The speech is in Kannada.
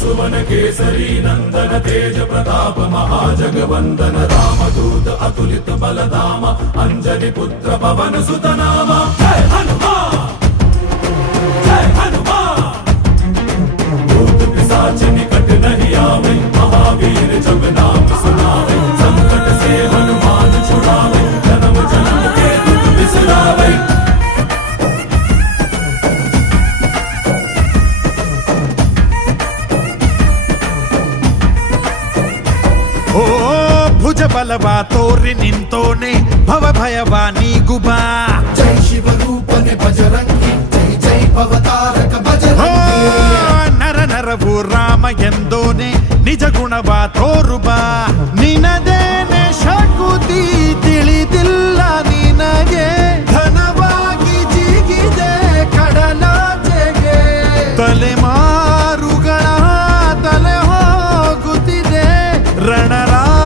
सुवन केसरी नंदन तेज प्रताप महाजगवंदन रामदूत अतुलित बलधाम अंजनी पुत्र पवन सुत नाम जय हनुमान जय हनुमान। भूत पिशाच निकट नहीं आवे महावीर जब नाम सुनावे संकट से हनुमान छुड़ावे जन्म जन्म के दुख बिसरावे। ಓ ಭುಜ ಬಲವ ತೋರಿ ನಿಂತೋನೆ ಭವ ಭಯವ ನೀಗುಬಾ ಜೈ ಶಿವ ರೂಪನೆ ಬಜರಂಗಿ ಜೈ ಜೈ ಭವತಾರಕ ಬಜರಂಗಿ ನರ ನರವು ರಾಮ ಎಂದೋನೆ ನಿಜ ಗುಣವ ತೋರುಬಾ